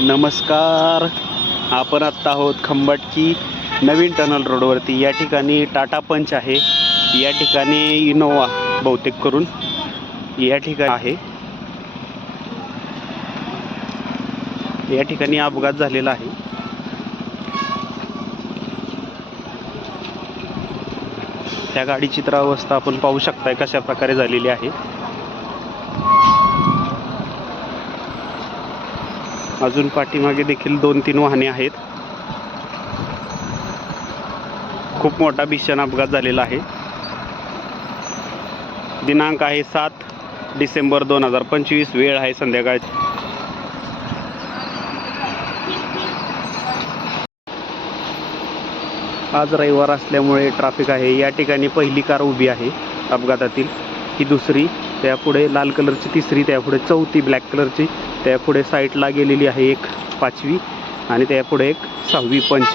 नमस्कार. आपण आत्ता आहोत खंबाटकी नवीन टनल रोडवरती. या ठिकाणी टाटा पंच आहे, या ठिकाणी इनोवा बहुतेक करून या ठिकाणी आहे. या ठिकाणी अपघात झालेला आहे. त्या गाडीची तर अवस्था आपण पाहू शकताय कशा प्रकारे झालेली आहे. अजून पाठीमागे देखील 2-3 वाहने आहेत. खूप मोठा भीषण अपघात झालेला आहे. दिनांक आहे 7 डिसेंबर 2025. वेळ आहे संध्याकाळ. आज रविवार असल्यामुळे ट्रॅफिक आहे. या ठिकाणी पहिली कार उभी आहे अपघातातील, ही दुसरी, त्यापुढे लाल कलरची तिसरी, त्यापुढे चौथी ब्लॅक कलरची, त्यापुढे साईडला गेलेली आहे एक 5वी आणि त्यापुढे एक 6वी पंच.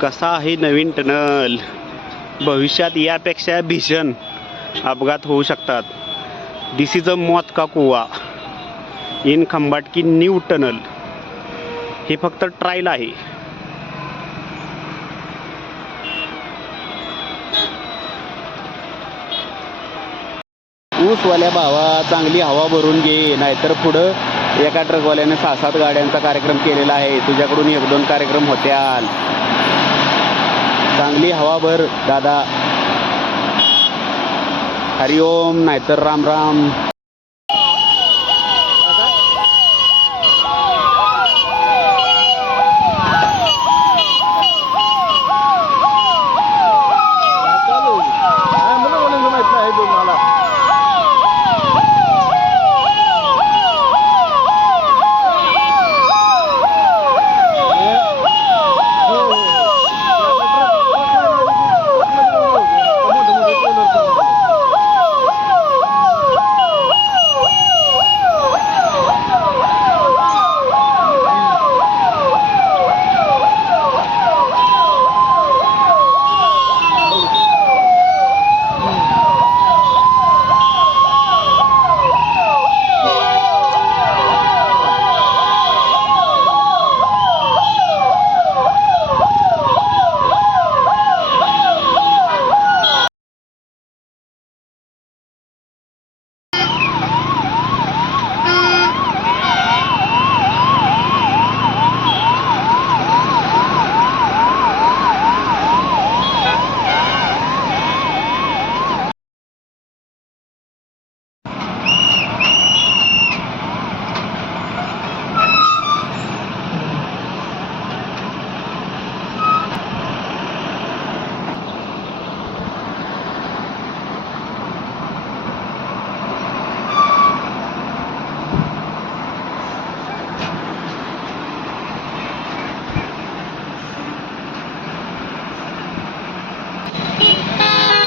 कसा आहे नवीन टनल? भविष्यात यापेक्षा भीषण अपघात होऊ शकतात. दिस इज अ मौत का कुआ इन खंबाटकी न्यू टनल. हे फक्त ट्रायल आहे. ऊसवाल्या भावा, चांगली हवा भरून घे, नाहीतर पुढं एका ट्रकवाल्याने 6-7 गाड्यांचा कार्यक्रम केलेला आहे. तुझ्याकडून 1-2 कार्यक्रम होत्याल. चांगली हवा भर दादा. हरिओम नाहीतर राम राम.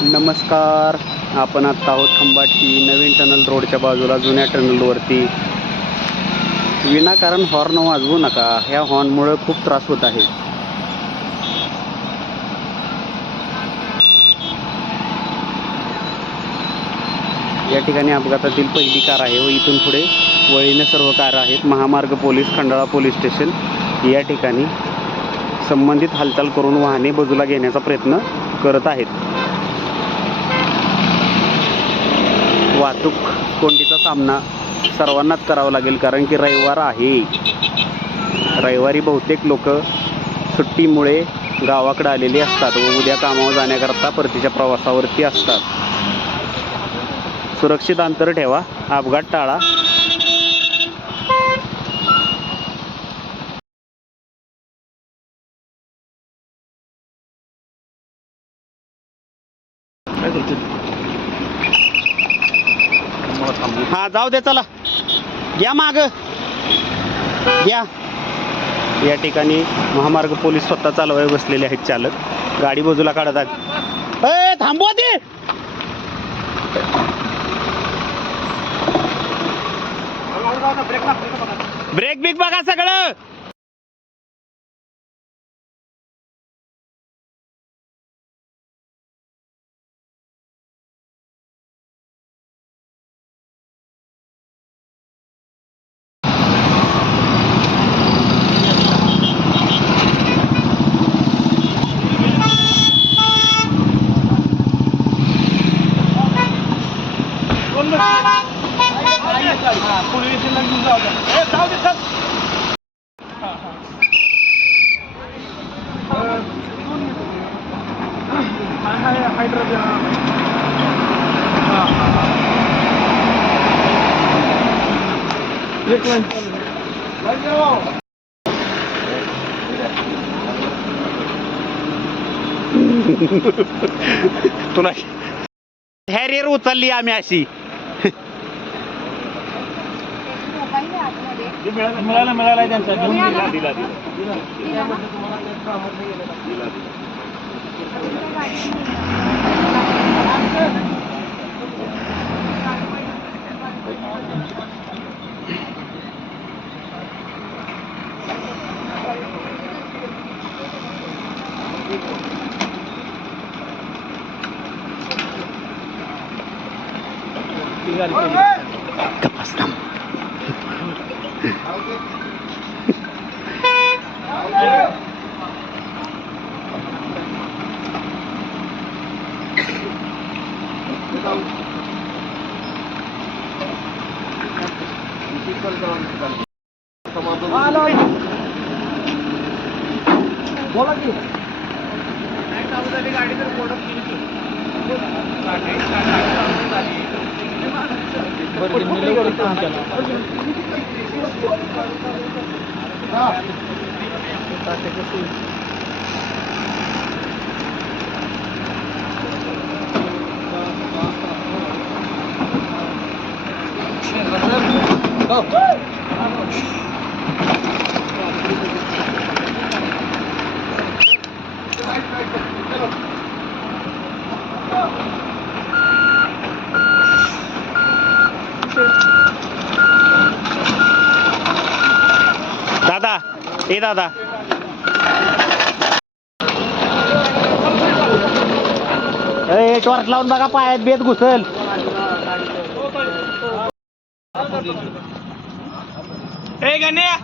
नमस्कार. आपण आत्ता आहोत खंबाटकी नवीन टनल रोडच्या बाजूला, जुन्या टनलवरती. विनाकारण हॉर्न वाजवू नका. ह्या हॉर्नमुळे खूप त्रास होत आहे. या ठिकाणी अपघातातील पहिली कार आहे व इथून पुढे वळीने सर्व कार आहेत. महामार्ग पोलीस खंडाळा पोलीस स्टेशन या ठिकाणी संबंधित हालचाल करून वाहने बाजूला घेण्याचा प्रयत्न करत आहेत. वाहतूक कोंडीचा सामना सर्वांनाच करावा लागेल, कारण की रविवार आहे. रविवारी बहुतेक लोक सुट्टीमुळे गावाकडे आलेली असतात व उद्या कामावर जाण्याकरता परतीच्या प्रवासावरती असतात. सुरक्षित अंतर ठेवा, अपघात टाळा. हा जाऊ दे, चला घ्या माग घ्या. या ठिकाणी महामार्ग पोलीस स्वतः चालवाय बसलेले आहेत. चालक गाडी बाजूला काढत आहेत. ए थांबवा ते. ब्रेक बिक बघा सगळं. तुला हॅरियर उचलली आम्ही अशी. मिळाला त्यांचा दिला. बोला की गाडी तर दादा ए दादा टॉर्च लावून बघा, पायात बेत घुसल. ए गण्या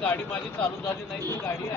गाडी माझी चालू झाली नाही तर गाडी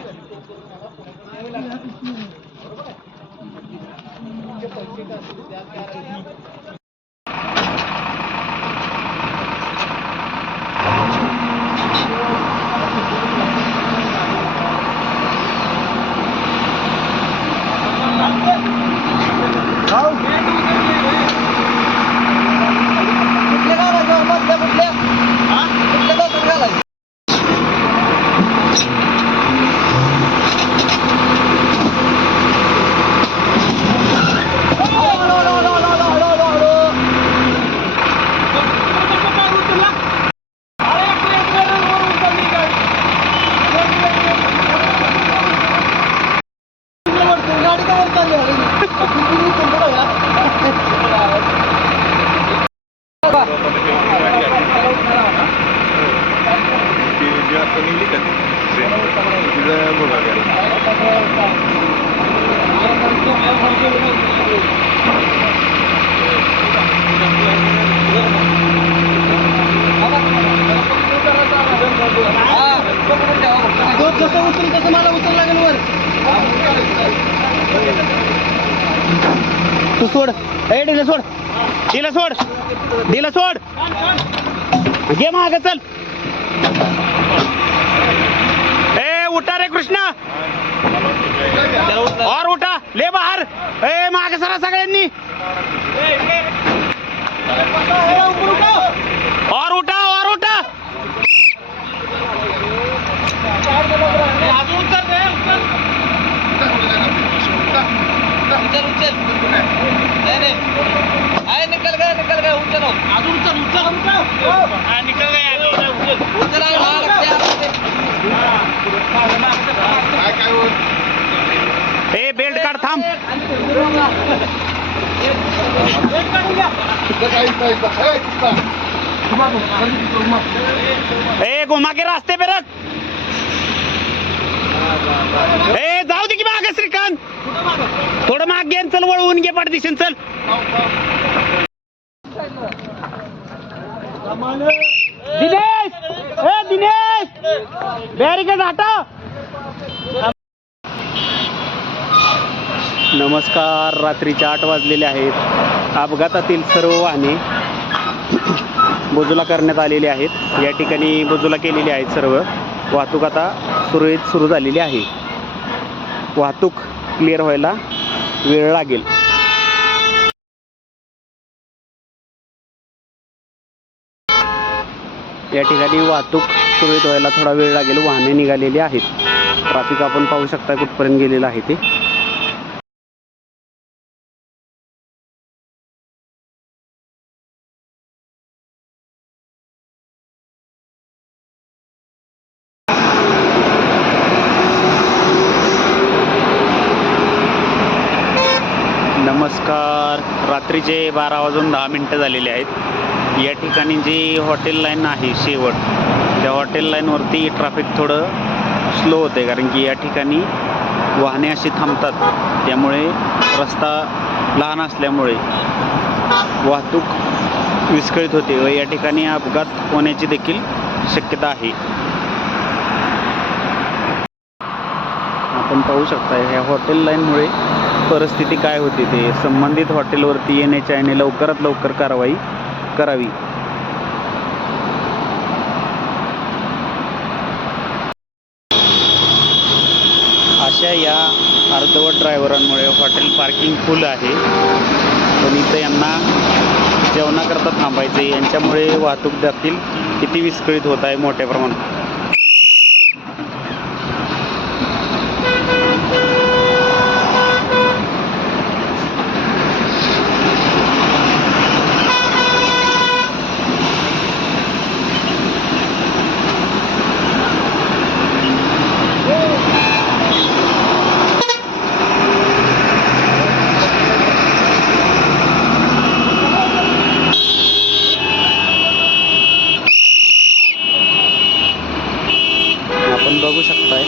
आता निघली का ती बघा कसं उचल तसं मला उचल लागेल वर. तू सोड. ए ढिला सोड. दिला सोड, दिला सोड, घे माग चल. ए उठा रे कृष्णा, और उठा, ले बाहेर. ए मागे सरा सगळ्यांनी, और उठा, और उठा. निकल गया उचलो. अजून निकल गया. ए बेल्ट काढ, थांब. ए घुमा के रास्ते पे रख. ए जाऊ दे की मागे श्रीकांत, थोडं माग घे, चल वळवून घे पाठदिशीन चल. दिनेश, ए दिनेश, बॅरिकेड हटा. नमस्कार, रात्रीचे 8 वाजलेले आहेत. अपघातातील सर्व वाहने बाजूला करण्यात आलेली आहेत. या ठिकाणी बाजूला केलेली आहेत सर्व. वाहतूक आता सुरळीत सुरू झालेली आहे. वाहतूक क्लिअर व्हायला वेळ लागेल. या ठिकाणी वाहतूक सुरळीत व्हायला थोडा वेळ लागेल. वाहने निघालेली आहेत. ट्रॅफिक आपण पाहू शकता कुठपर्यंत गेलेलं आहे ते. नमस्कार, रात्रीचे 12 वाजून 10 मिनटं झालेले आहेत. या ठिकाणी जी हॉटेल लाईन आहे शेवट, त्या हॉटेल लाईनवरती ट्रॅफिक थोडं स्लो होते, कारण की या ठिकाणी वाहने अशी थांबतात. त्यामुळे रस्ता लहान असल्यामुळे वाहतूक विस्कळीत होते व या ठिकाणी अपघात होण्याची देखील शक्यता आहे. आपण पाहू शकता ह्या हॉटेल लाईनमुळे परिस्थिती काय होती ते. संबंधित हॉटेलवरती येण्याच्या आणि लवकरात लवकर कारवाई करावी. अशा या अर्धवट ड्रायव्हरांमुळे हॉटेल पार्किंग फुल आहे, पण इथं यांना जेवणाकरता थांबायचे. यांच्यामुळे वाहतूक देखील किती विस्कळीत होत आहे मोठ्या प्रमाणात. बघू शकताय